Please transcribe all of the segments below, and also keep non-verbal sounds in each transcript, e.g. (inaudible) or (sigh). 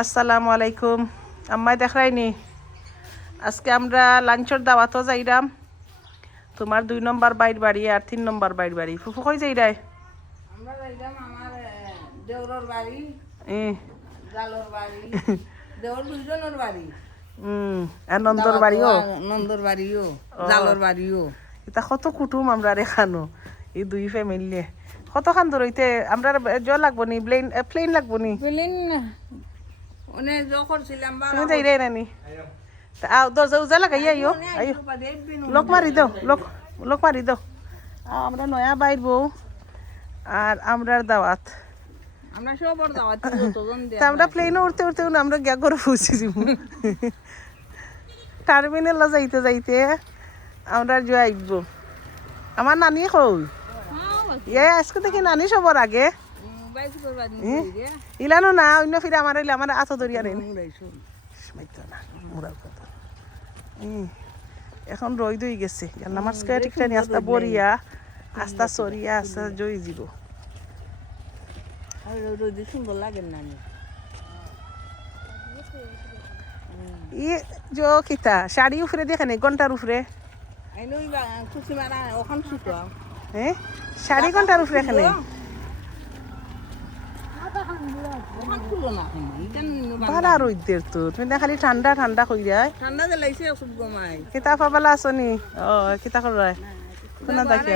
আসসালামু আলাইকুম। আম্মাই দেখাইনি আজকে আমরা লাঞ্চর দাওয়াতও যাইরাম। তোমার দুই নম্বর বাইর বাড়ি আর তিন নম্বর বাইর বাড়ি। ফুফু কই (laughs) নন্দর বাড়িও? নন্দর বাড়িও জালোর বাড়িও। এটা কত কুটুম আমরা রেখানো এই দুই ফ্যামিলি কত খান ধরইতে আমরা জ লাগবো নি? প্লেন প্লেন লাগবো নি? পেলেন না ওনে জ করছিলাম বা তুমি যাইরাই নানি আও দরজা উজা লাগাই আইও আইও লোক মারি দাও লোক লোক মারি দাও। আমরা নয়া বাইর বউ। আর আমরার দাওয়াত। আমরা সবর দাওয়াত প্লেনে উঠতে উঠতে আমরা গিয়া করে পৌঁছে যাব টার্মিনাল যাইতে যাইতে আমরা যে আইব। আমার নানি কই? এ আজকে দেখি নানি সবর আগে। ইলানো না অন্য ফিরে আমার আমার আতো এখন রই দই গেছে। ঠিকটা নিয়ে আস্তা বরিয়া আস্তা সরিয়া আস্তা জই না ই জো কিতা শাড়ি উফরে দেখে নেই ঘণ্টার উফরে ওখান ছুটো হ্যাঁ শাড়ি এখানে ওখান খুলো ভাড়া রইদের তো তুমি না খালি ঠান্ডা ঠান্ডা কই যায় ঠান্ডা যে লাইছে ওষুধ গমাই। কিতা পাবালা আছো নি ও কিতা করায় শোনা দেখে।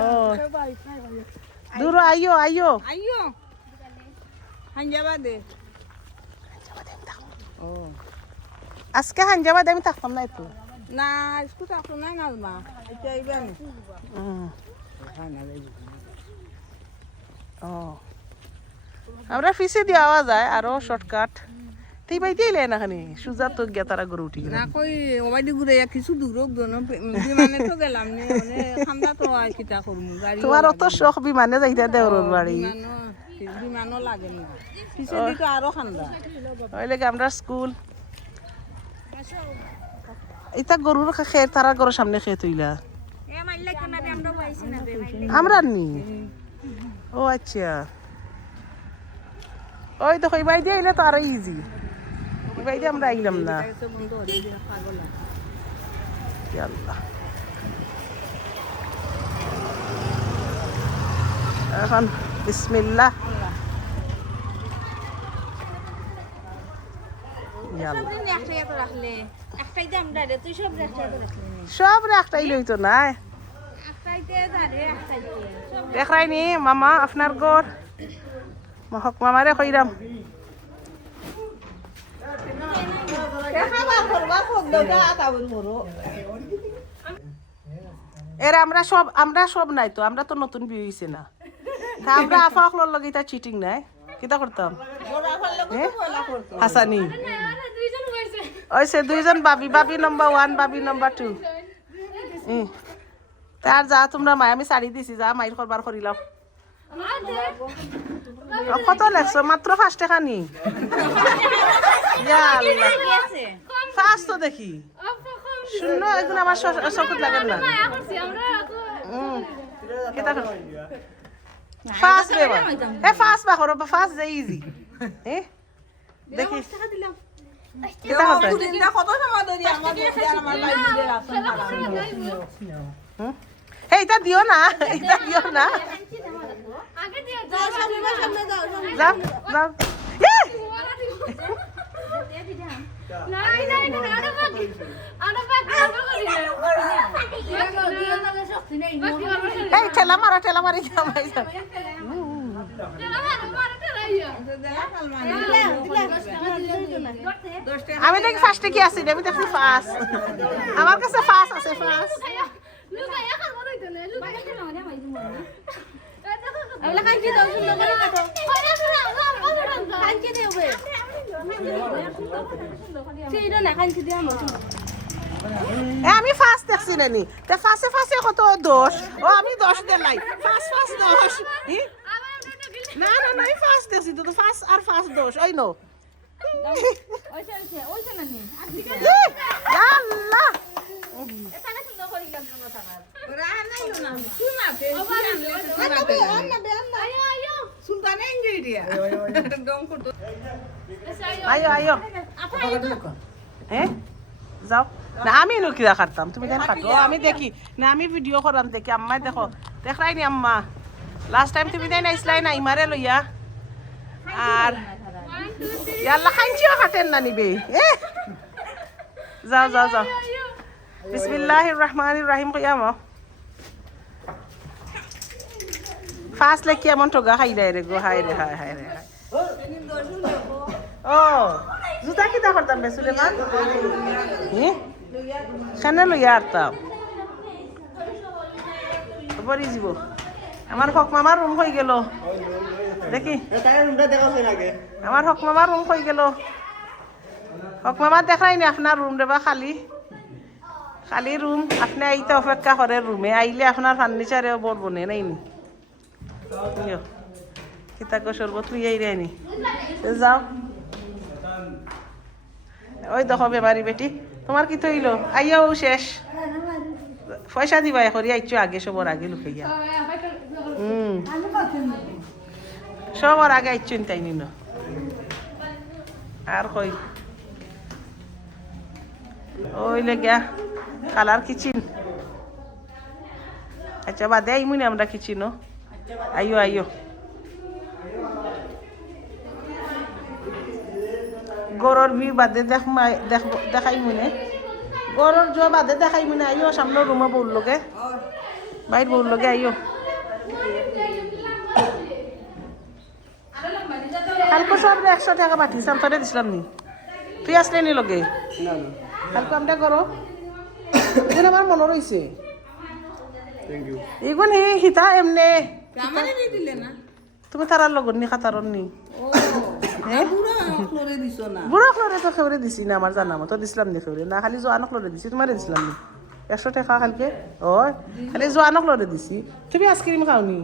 ও দূর আইও আইও। আইও। হাঞ্জাবা দে ও আজকে হাঞ্জাবাদ আমি থাকতাম না একটু না স্কুট আসো না নালমা এটা আইবেন উম, ও আমরা ফিসে দেওয়া যায় আরও শর্টকাট তুই বাই দিলে না খানি সুজা তো গিয়া তারা গরু উঠি না কই ওবাইদি ঘুরে কিছু দূর দোনো বিমানে তো গেলাম নে মানে ঠান্ডা তো আর কিটা করমু গাড়ি তোমার অত শখ বিমানে যাইতে দেওরর বাড়ি বিমানও লাগে না। আরও ওই লেগে আমরা স্কুল। এটা গরুর খেত তারা গরুর সামনে খেয়ে তুইলা আমরা নি ও আচ্ছা। ওই দেখো এবার দিয়ে আইলে তো আরও ইজি এবার দিয়ে আমরা আইলাম না। এখন, বিসমিল্লাহ ইয়াল্লা একটাই তো রাখলে একটাই দাম ডারে তুই সব একটাই লইতো নাই। দেখাই নি মামা আপনার ঘর। মহক মামারে কইরাম। এর আমরা সব আমরা সব নাই তো আমরা তো নতুন বিয়ে হইছে না। তা আমরা আফা অকলর লগে চিটিং নাই। কিতা করতাম? এ? হাসানি। হয়েছে ওইসে দুইজন বাবি বাবি নম্বর ওয়ান বাবি নম্বর টু তার যা তোমরা মায়, আমি শাড়ি দিছি যা মাইর করবার করিলাম কত লেখছো মাত্র পাঁচ টাকা নি ফার্স্ট তো দেখি। শূন্য এখন আমার চকুত লাগে না। কেটা ফার্স্ট বেবা এ ফার্স্ট বা করো ফার্স্ট যে ইজি এ, দেখি। কত সময় ধরে আমার বসে আর আমার বাইক দিয়ে রাখছেন হুম? এই এটা দিও না এটা দিও না। যাও যাও এই ঠেলা মারা ঠেলা মারি যাও আমি দেখি ফার্স্টে কি আছে আমি দেখি ফার্স্ট আমার কাছে ফার্স্ট আছে ফার্স্ট এ আমি ফার্স্ট দেখছি নানি তে ফার্স্টে ফার্স্টে কত দোষ ও আমি দোষ দিলাই ফার্স্ট ফার্স্ট দোষ? না না না ফার্স্ট দেখছি তো ফার্স্ট আর ফার্স্ট দোষ, ওই নো যাও। না, আমি নো কিরা খাটতাম, তুমি কেন খাটো আমি দেখি। না, আমি ভিডিও করাম, দেখি। আম্মাই দেখো। দেখলাই নি আম্মা। লাস্ট টাইম তুমি তাই নাইছিলাই না ইমারে লইয়া আর ইয়াল্লা খাইছিও খাটেন না নিবে এ যাও যাও যাও বিসমিল্লাহির রহমানির রহিম কইয়াম ফার্স্ট লেখি এমন ঠগা খাই দেয় রে গো হাই রে হাই হাই রে ও জুতা কিতা করতাম বে সুলেমান খানে লইয়া আরতাম পরি যাব আমার হক মামার রুম হয়ে গেল। দেখি। আমার হক মামার রুম হয়ে গেল। হক মামার দেখাই নি আপনার রুম রেবা খালি। খালি রুম আপনি আইতে অপেক্ষা করে রুমে আইলে আপনার ফার্নিচারে বর বনে নাই নি? কিতা কো শরবত লই আই নি? যাও ওই দেখো বেমারি বেটি। তোমার কি তৈল আইয়াও শেষ। পয়সা দিবা এখরি আইছো আগে সবর আগে লুকে গিয়া সবর আগে আইছো তাই নিন আর কই? ওই লেগিয়া কালার কিচিন আচ্ছা বাদে আইমুনি আমরা কিচিনও আইও আইও। গরর বি বাদে দেখ দেখাই মনে। গরর জ বাদে দেখাই মনে সামনে রুমে বউর লগে। বাইর বউর লগে আইও। কালকে সব একশো টাকা পাঠিয়েছিলাম তোরে দিছিলাম নি। তুই আসলে নি লগে? কালকে আমরা করো। এগুলো আমার মনে রয়েছে এগুলো হে হিতা এমনে। তুমি তারার লগত নি খাতারন নি। ফ্লোরে বুড়া ফ্লোরে তো খেউরে দিছি না আমার জানা মতো দিছিলাম নি খেউরে না খালি জোয়ানক লড়ে দিছি তোমারে দিছিলাম নি। একশো টাকা কালকে? ও খালি জোয়ানক লড়ে দিছি। তুমি আইসক্রিম খাওনি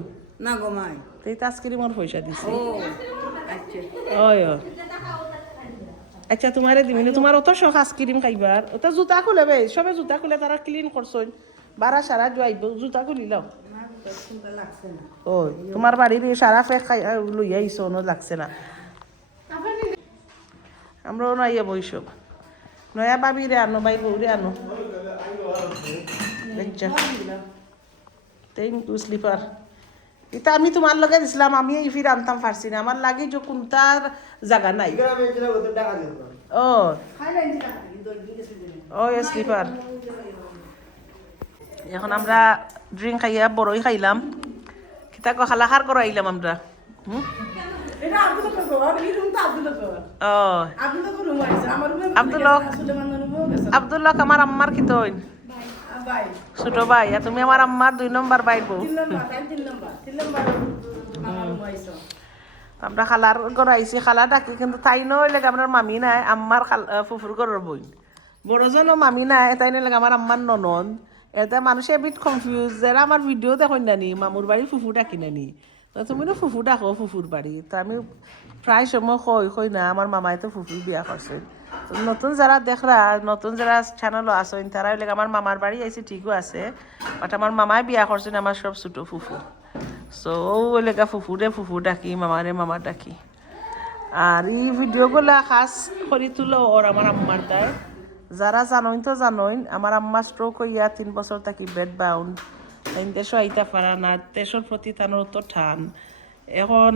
না? গমাই। তুই তো আইসক্রিমর পয়সা দিছি। ও ওই ওই আচ্ছা তোমারে দিবি তোমার অত শখ আইসক্রিম খাইবার ওটা জুতা খুলে বে সবে জুতা খুলে তারা ক্লিন করছই বারা সারা জুয়াইব জুতা খুলি লও। ওই তোমার বাড়ির সারা ফেক খাই লইয়া আইসো ন লাগছে না। আমরাও নয়া বইসব নয়া বাবি রে আনো। বাই বউ রে আনো থ্যাংক ইউ স্লিপার এটা আমি তোমার লগে দিছিলাম আমি এই ফির আনতাম পারছি না। আমার লাগে যে কোনটার জায়গা নাই। ও। ও স্লিপার এখন আমরা ড্রিঙ্ক খাইয়া বড়ই খাইলাম। কিতা কো খালা খার করে আইলাম আমরা। আব্দুল্লাহ আব্দুল্লাহ আমার আম্মার তৈন ছোট ভাই আর তুমি আমার আম্মার দুই নম্বর ভাই বউ। আমরা খালার ঘর আইছি খালা ডাকি কিন্তু তাই নইলে আপনার মামি নাই আম্মার ফুফুর ঘরের বই বড়জনও মামি নাই তাই নইলে আমার আম্মার ননদ। এতে মানুষে এবিট কনফিউজ যারা আমার ভিডিও দেখুন নানি মামুর বাড়ি ফুফু ডাকি নানি। তো তুমি না ফুফু ডাকো ফুফুর বাড়ি। তো আমি প্রায় সময় কই কই না আমার মামাই তো ফুফুর বিয়া করছে নতুন যারা দেখরা নতুন যারা চ্যানেল আসেন তারা হইলে আমার মামার বাড়ি আইছে ঠিকও আছে। বাট আমার মামাই বিয়া করছেন আমার সব ছোট ফুফু। সো ও এলাকা ফুফুরে ফুফু ডাকি মামারে মামা ডাকি। আর এই ভিডিওগুলা খাস করে তুলো ওর আমার আম্মার তাই যারা জানোইন তো জানোইন আমার আম্মা স্ট্রোক হইয়া তিন বছর থাকি বেড বাউন্ড তাই দেশও আইতা পারা না দেশের প্রতি তানোর তো টান এখন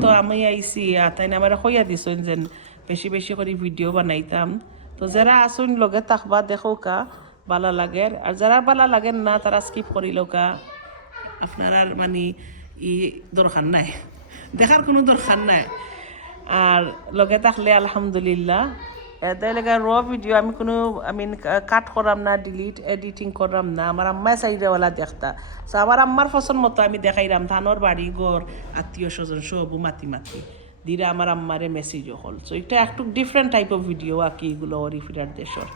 তো আমি আইছি আর তাই আমার হইয়া দিছইন যেন বেশি বেশি করে ভিডিও বানাইতাম। তো যারা আসুন লগে তাকবা দেখো কা, বালা লাগে। আর যারা বালা লাগে না, তারা স্কিপ করিল কা। আপনার আর মানে ই দরকার নাই। দেখার কোনো দরকার নাই। আর লগে থাকলে আলহামদুলিল্লাহ। লেগে র ভিডিও আমি কোনো আমি কাট করাম না ডিলিট এডিটিং করাম না। আমার আম্মাই চাইডাওয়ালা দেখতা। সো আমার আম্মার পছন্দ মতো আমি দেখাইলাম ধানর বাড়ি, ঘর, আত্মীয় স্বজন সবু মাতি মাতি। দিলে আমার আম্মারে মেসেজও হল। সো এটা একটু ডিফারেন্ট টাইপ অফ ভিডিও আঁকি এগুলো ওরি ফিরার দেশর।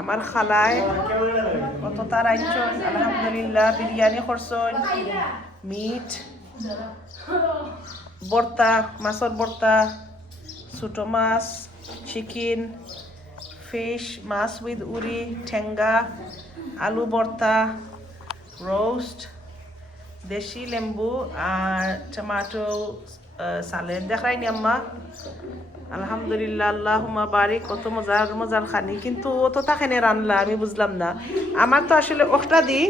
আমার খালায় কত তার আলহামদুলিল্লাহ, বিরিয়ানি করছন মিট, বর্তা, মাছর বর্তা, ছোট মাছ, চিকেন ফিশ মাছ উইথ উরি, ঠেঙ্গা আলু ভর্তা রোস্ট দেশি লেম্বু আর টমাটো সালেড দেখাইনি আম্মা। আলহামদুলিল্লাহ, আল্লাহুম্মা বারিক। কত মজার মজার খানি। কিন্তু ও তো তাখানে রানলা আমি বুঝলাম না। আমার তো আসলে ওখটা দি,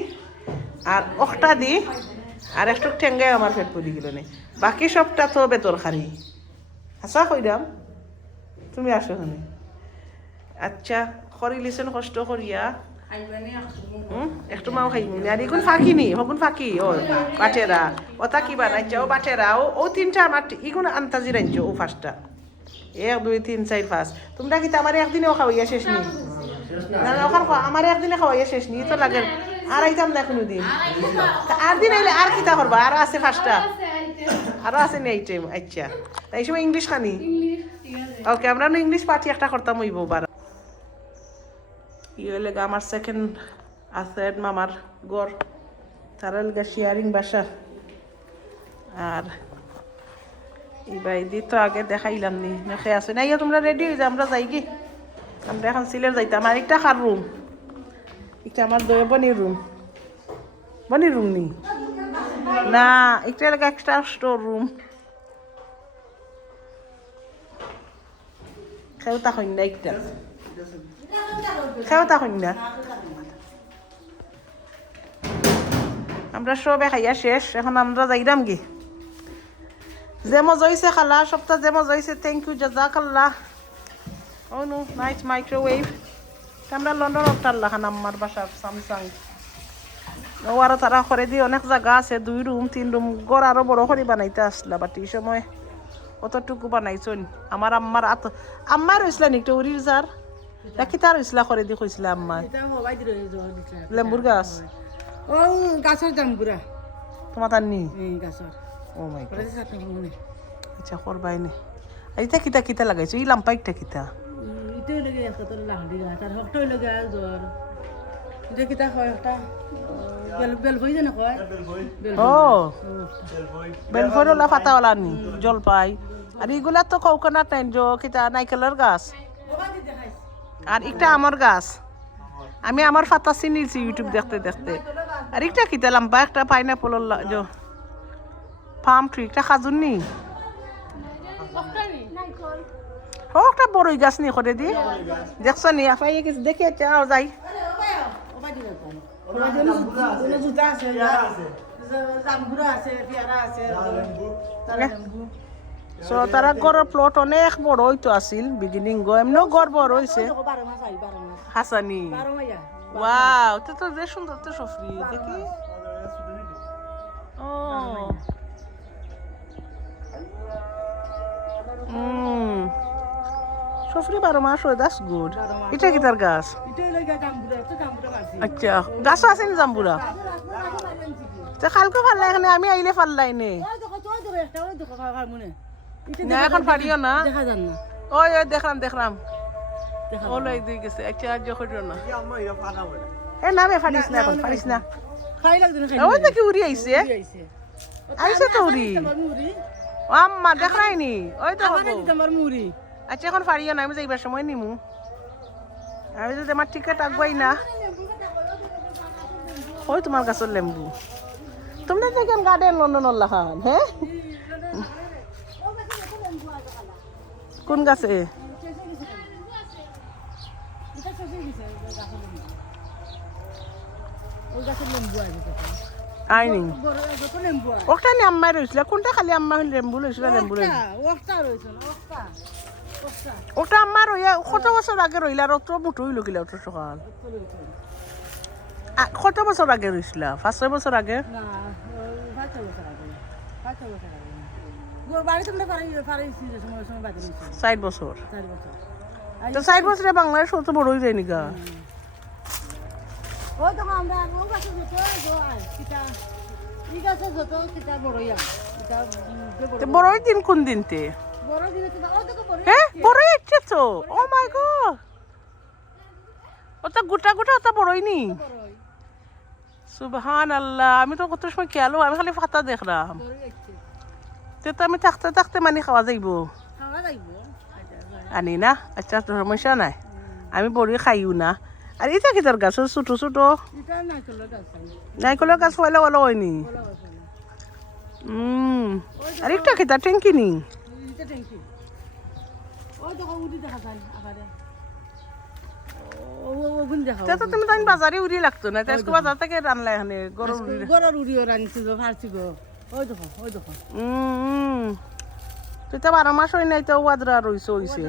আর ওখটা দি, আর একটু ঠেঙ্গায় আমার পেট পড়ি গেল নে। বাকি সবটা তো বেতর খারি আচ্ছা কইরাম। তুমি আসো হনে আচ্ছা করি কষ্ট করিয়া। একটু মাও খাইনি আর এগুন ফাঁকি নি হগুন ফাঁকি ও বাটেরা ওটা কি বানাইছে ও বাটেরা ও ও তিনটা আমার ইগুন আন্তাজি রাঞ্চ ও ফার্স্টটা এক দুই তিন চার পাঁচ তোমরা কি আমার একদিনেও খাওয়াইয়া শেষ নি না না ওখান আমার একদিনে খাওয়াইয়া শেষ নি তো লাগে আর আইতাম না কোনো দিন তা আর দিন আইলে আর কিতা করবা আর আছে ফার্স্টটা আরও আছে নি আইটেম আচ্ছা তাই এই সময় ইংলিশ খানি ওকে আমরা না ইংলিশ পার্টি একটা করতাম হইব বার ইয়ে লেগে আমার সেকেন্ড আছে মামার গড় তারা লেগে শেয়ারিং বাসা আর এই বাইদি তো আগে দেখাইলাম নি দেখে আছে না ইয়া তোমরা রেডি হয়ে যা আমরা যাই কি আমরা এখন সিলেট যাইতাম আর একটা খার রুম একটা আমার দয়ে বনির রুম বনির রুম নি না একটা এলাকা এক্সট্রা স্টোর রুম খেও তা হইন না একটা আমরা সবে খাইয়া শেষ, এখন আমরা যাইরাম কি? যে মজা খালা, সপ্তাহ যে মজা থ্যাংক ইউ জাজাক আল্লাহ ও নো নাইট মাইক্রোওয়েভ আমরা লন্ডন টাল্লা খান আমার বাসা স্যামসাং ও আরও তারা করে দিয়ে অনেক জায়গা আছে, দুই রুম, তিন রুম গড় আরও বড় করে বানাইতে আসলা বাট এই সময় অতটুকু বানাইছন আমার আম্মার আত আম্মার হয়েছিল একটা উড়ির যার দেখি তার হয়েছিল করে দি কইছিল আম্মার এটা মোবাইল দিলে জোর দিছে লেম্বুর গাছ ও গাছের জামগুড়া তোমার তার নি এই গাছের ও মাই আচ্ছা করবাই নে এইটা কিতা কিতা লাগাইছো এই লাম্পাইকটা কিতা ইটোই লাগে একটা তোর লাহড়ি গাছ আর হকটাই লাগে জ্বর এটা কিতা কয় একটা বেল বেল বই জানে কয় বেল ও বেলফরওয়ালা পাতাওয়ালা নি জলপাই আর এগুলা তো কোকোনাট নাই কিতা নাইকেলের গাছ আর একটা আমার গাছ। আমি আমার ফাতা চিনিছি ইউটিউব দেখতে দেখতে। আর একটা কিতা লাম্বা একটা পাইনাপল জো ফার্ম ট্রি একটা খাজুন নি। ও একটা বড়ই গাছ নি করে দি। দেখছ নি? আপাই দেখে চাও যাই। জুতা আছে আছে আছে সো তারা গড়ের প্লট অনেক বড় হইতো আছিল বিগিনিং গো এমনিও গড় বড় মাস হাসানি। ওয়াও তো তো বেশ সুন্দর তো সফরি দেখি। ও। সফরি বারো মাস হয় দ্যাটস গুড এটা কি তার গাছ? আচ্ছা গাছও আছে নি জাম্বুরা? তো কালকে পারলাই এখানে আমি আইলে পারলাই নে। না এখন পারিও না। দেখা যান না। ওই ওই দেখলাম দেখলাম। দেখা ওলাই দিয়ে গেছে একটা আজ করিও না। এ না বে ফারিস না এখন না খাই লাগবে না ওই দেখি উড়ি আইছে? আইছে। আইছে তো উড়ি। তোমার মুড়ি। ও আম্মা দেখাইনি ওই তো আবার তোমার মুড়ি। আচ্ছা এখন না আমি যাইবার সময় নিমু। আমি যদি আমার টিকিট আগুয়াই না। ওই তোমার গাছের লেম্বু। তোমরা দেখেন গার্ডেন লন্ডন খান হ্যাঁ? কোন গাছে? আইনি। ওটা রয়েছিল। কোনটা খালি আম্মা লেম্বু লইছিল, লেম্বু ওটা ওটা রইয়া, কত বছর আগে রইল? আর অত মুঠো হইল কিলা অত সকাল? কত বছর আগে রইছিল? পাঁচ ছয় বছর বছর আগে। চার বছর। তো ষাট বছরে বাংলাদেশ অত বড় হয়ে যায়নি গা ওই তখন আমরা ও গাছে যত গো আর কিতা এই গাছে যত কিতা বড় ইয়া কিতা উম, যে বড় তো বড় দিন কোন দিনতে হ্যাঁ বড় হচ্ছে তো ও মাই গড! ওটা গোটা গোটা ওটা বড়ই নি? সুবহান আল্লাহ আমি তো কত সময় খেয়ালো আমি খালি ফাতা দেখলাম। তে তো আমি থাকতে থাকতে মানে খাওয়া যাইব। আনি না আচ্ছা তোর সমস্যা নাই। আমি বড়ি খাইও না। আর এটা কি তোর গাছ ছোট ছোট নাইকলের গাছ ফলে বলো হয়নি উম আর ট্যাঙ্কি নি? এটা ট্যাঙ্কি ও ও ওগুন দেখা তা তুমি তো বাজারে উড়ি লাগতো না বাজার থেকে রানলা এখানে গরম উড়ি উড়িও গো ভারছি গো। ওই দেখো ওই দেখো। তুই তো বারো মাস হয় নাই তো ওয়াদরা রইছে হইছে।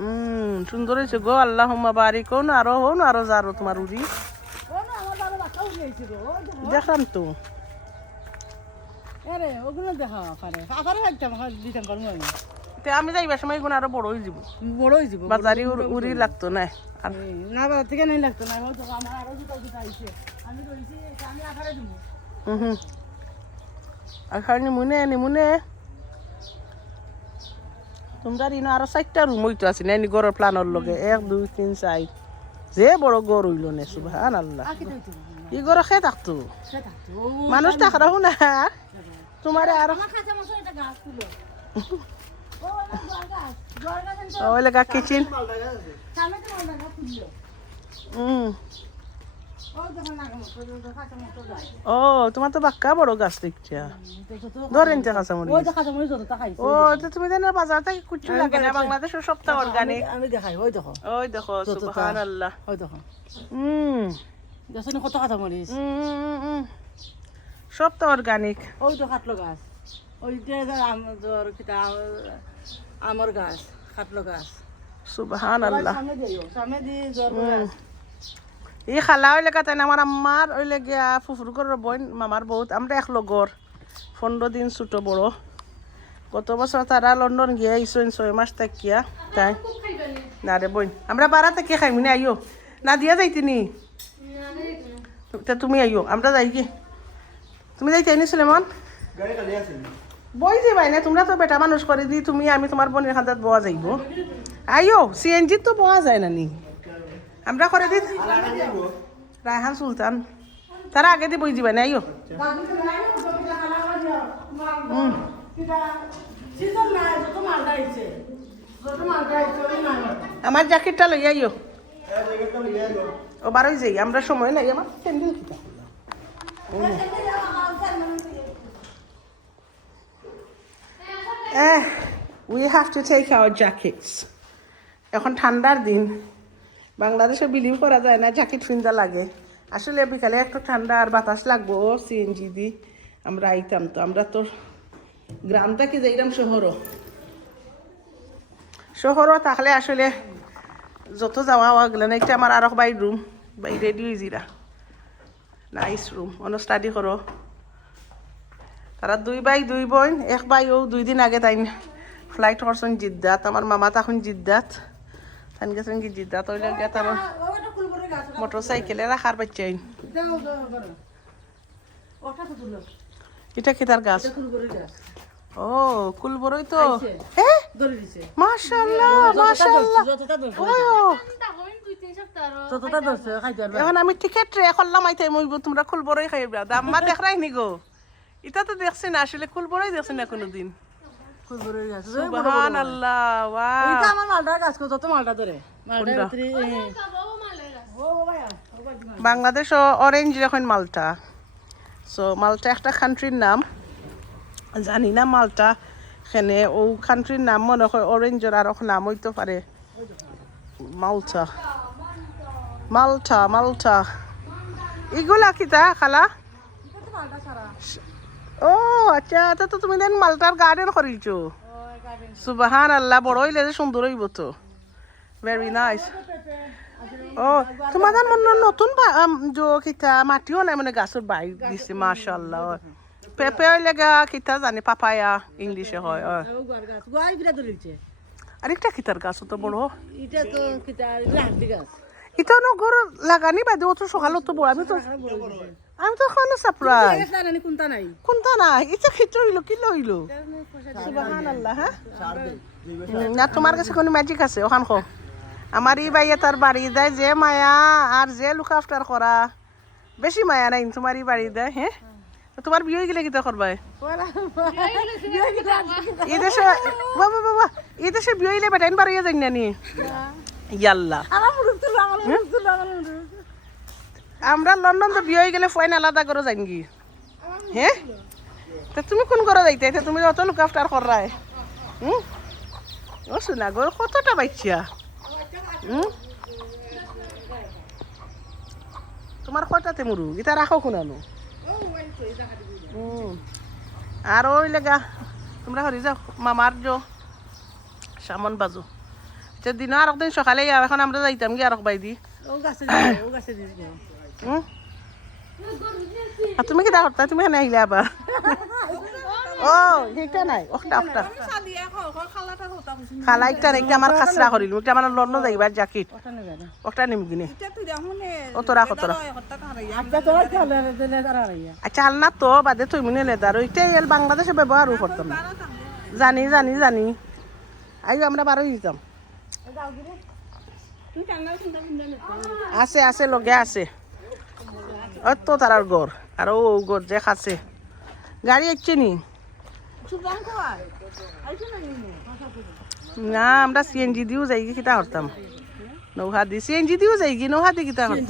উম সুন্দর হয়েছে গো আল্লাহ বাড়ি কোন আরও হন আরও যারো তোমার উড়ি। দেখলাম তো। আমি। যাইবার সময় এগুলো আরও বড় হয়ে যাব। বড় হয়ে যাব বাজারে উড়- লাগতো না না থেকে নাই লাগতো না আমার আরও দুটো দুটো আইছে। আমি রয়েছি আমি আকারে দিব হুম আর খালি নিমুনে নিমুনে তোমরা ইনো আরও চারটা রুম হইতো আছে না গড়ের প্লানের লগে এক দুই তিন চার যে বড় গড় হইল নে সুবহান আল্লাহ ই গড় খেয়ে থাকতো সেটা তো মানুষ না তোমার আর ওই লেগা কিচেন হুম ও দেখো তোমার তো বাক্কা বড় গাছ দেখছা। দেখো ধরেন যে কাঁচামরিচ কাঁচা মরিচ ও তো তুমি জানো বাজার থেকে কুচু লাগে না বাংলাদেশের সপ্তাহ অর্গানিক আমি দেখাই ওই দেখো। ওই দেখো সুবহান আল্লাহ ওই দেখো। হুম। দেখছ কত কাঁচা মরিচ সব তো অর্গানিক ওই তো কাটলো গাছ। ওই যে আমর গাছ কাটলো গাছ। সুবহান আল্লাহ সামনে দিও সামনে দি জ্বর ই খালা, ওই লেগা তাই আমার আম্মার, ওই লেগিয়া ফুফুর ঘরের বোন মামার বহুত আমরা এক লগর পনেরো দিন ছোট বড়। গত বছর তারা লন্ডন গিয়া ইসন ছয় মাস থাকিয়া তাই না রে বোন আমরা বারা থেকে খাইমি না আইও। না দিয়া যাইতিনি তা তুমি আইও আমরা যাই কি? তুমি যাইতে নি সুলেমান বই যে ভাই না তোমরা তো বেটা মানুষ করে দি তুমি, আমি তোমার বোনের হাতে বয়া যাইব। আইও সিএনজি তো বয়া যায় না নি আমরা করে দি রায়হান সুলতান। তারা আগে দিয়ে বই দিবা না আইও আমার জ্যাকেটটা লই আইও ও বারোই যাই আমরা সময় নাই আমার স্যান্ডেল কিটা। we have to take our jackets. এখন ঠান্ডার দিন। বাংলাদেশে বিলিভ করা যায় না জ্যাকেট ফিন্দা লাগে। আসলে বিকালে একটু ঠান্ডা আর বাতাস লাগবো সিএনজি দি, আমরা আইতাম তো, আমরা তো গ্রাম থেকে যাইতাম শহরও শহরও থাকলে আসলে যত যাওয়া হওয়া গেলে না, একটা আমার আরও বাই রুম বাই রেডি জিরা নাইস রুম অন স্টাডি করো। তারা দুই বাই দুই বোন, এক বাই ও দুই দিন আগে তাই ফ্লাইট করছেন জিদ্দাত, আমার মামা তখন জিদ্দাত। লাগে তার ওটা ফুল করে গাছ মোটর সাইকেলে রাখার বাচ্চাই। দাও দাও করো ওটা তো তুলো। এটা কি তার গাছ? ও তো। যতটা ধরছে খাইতে পারবে। এখন আমি টিকেট রে করলাম আইতে মইব তোমরা খুলবরই খাইবা। দাম্মা দেখরাই নি গো এটা তো দেখছি না আসলে খুলবরই দেখছি না কোনোদিন। গাছ। ওয়াও এটা আমার গাছ মালটা ধরে। মালটা ভিতরে বাংলাদেশ অরেঞ্জ এখন মালটা। সো মালটা একটা কান্ট্রির নাম। জানি না মালটা এখানে ও কান্ট্রির নাম মনে হয় অরেঞ্জের আর নাম হইতে পারে মালটা। মালটা মালটা। এগুলা কিতা খালা? ও আচ্ছা তা তো তুমি দেন মালটার গার্ডেন করিলছো। সুবাহান আল্লাহ বড় হইলে যে সুন্দর হইব তো। ভেরি নাইস ও তোমাদের মনে নতুন জো কিতা মাটিও নাই মানে গাছের বাই দিছে মাশাল্লাহ পেঁপে হইলে গা কিতা জানি পাপায়া ইংলিশে হয় আরেকটা কিতার গাছ তো বড়। এটা তো লাহদি গাছ। এটা নগর লাগানি বাদে ও তো সকালে তো বড় আমি তো আমি তো এখন কোনটা নাই। কোনটা না এটা খিচ হইল কি লইলো সুবহানাল্লাহ হ্যাঁ? না তোমার কাছে কোনো ম্যাজিক আছে? ওখান খো আমার ই বাইয়ে তার বাড়ি দেয় যে মায়া আর যে লুক আফটার করা। বেশি মায়া নাই তোমার ই বাড়ি দেয় হ্যাঁ? তোমার বিয়ে গেলে কিতা করবাই এই দেশে বাবা বাবা এই দেশে বিয়ে হইলে বেটাইন বাড়িয়ে যাই না নি? ইয়াল্লা। আমার লন্ডন তো বিয়ে হয়ে গেলে ফাইন আলাদা করে যাই কি? হ্যাঁ তা তুমি কোন করে যাইতে? তা তুমি অত লুক আফটার করাই হুম? ও শোনা গো, কতটা বাচ্চা? হুম? তোমার কয়টাতে মুরু? এটা রাখো শুনানো আর ওই লেগা, তোমরা হরি যাও মামার যো সামন বাজু। আচ্ছা দিন আর একদিন সকালে এখন আমরা যাইতাম কি আর বাইদি? আর তুমি কি করতা তুমি এখানে আহিলে আবার? ও, সেইটা নাই। ওটা ওটা খালা একটা একটা আমার খাসরা করিল একটা আমার লন্ন নিম কিনে। ও তোরা কতরা আচ্ছা আলনা তো, বাদে তুই মিনে লেদার ওইটাই এল বাংলাদেশে ব্যবহারও করতাম জানি জানি জানি। আইও আমরা বারো দিতাম আছে আছে, লগে আছে। ও তো তারার ঘর আর ও ঘর যে খাচ্ছে গাড়ি এসছে নি? না আমরা সিএনজি দিও যাই কি কিতা হরতাম নৌহা দি সিএনজি দিও যাই কি নৌহা দি কিতা করতাম।